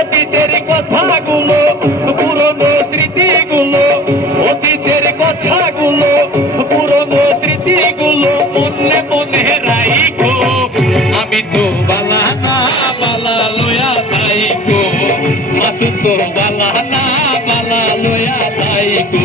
অতীতের কথাগুলো, পুরনো স্মৃতিগুলো, অতীতের কথাগুলো, পুরনো স্মৃতিগুলো মনে মনে রাইখো। আমি তো বালা না, বালা লয়া তাইকো মাসু তো বালা না, বালা লয়া তাইকো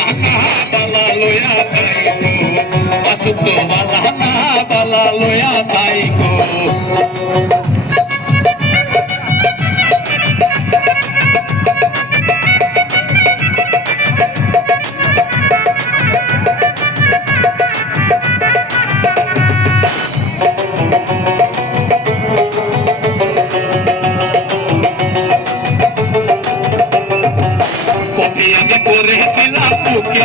লয়া পথে আমি করেছিলাম বুকে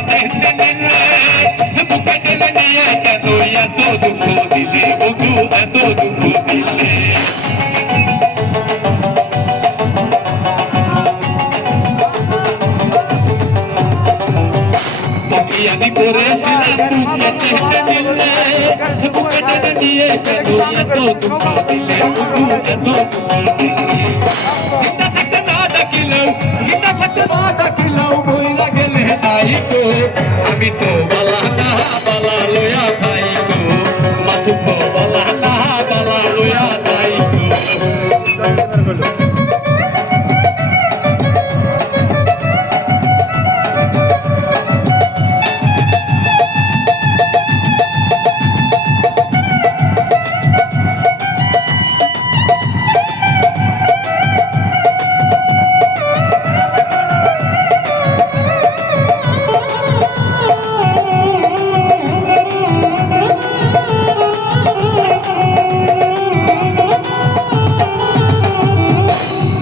আমি করেছিলাম বুকে টেনে নিলে বুকে টেনে নিয়ে কেন এত দুঃখ দিলে বধু এত দুঃখ দিলে চিন্তা থাকতে না ডাকিলেও চিন্তা থাকতে না ডাকিলেও বইলা গেলে নাই গো আমি তো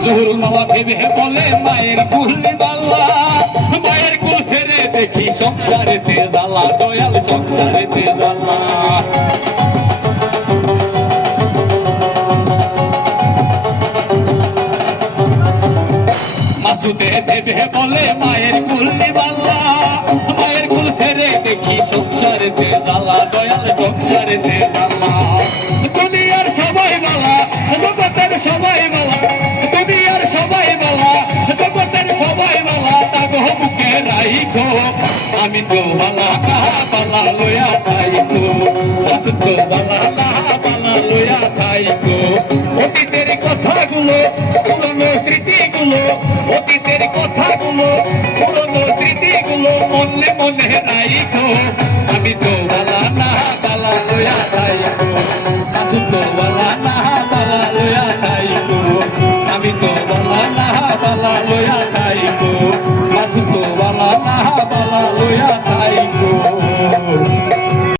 জহুরুল মামা ভেবে বলে, মায়ের কুহলি মাল্লা মায়ের কুল ছেড়ে দেখি সংসারে তে জ্বালা, দয়াল সংসারে তে জ্বালা। মাসুদে ভেবে বলে, মায়ের কুলনি বাল্লা মায়ের কুল ছেড়ে দেখি সংসারে তে জ্বালা, দয়াল সংসারে তো বালা বালা লয়া যাইকো অতীতের কথাগুলো, পুরনো স্মৃতিগুলো, অতীতের কথাগুলো, পুরনো স্মৃতিগুলো মনে মনে রাইখো আমি তো বালা না, বালা লয়া যাইকো আসু তো বালা না, বালা লয়া যাইকো আমি তো বালা না, বালা লয়া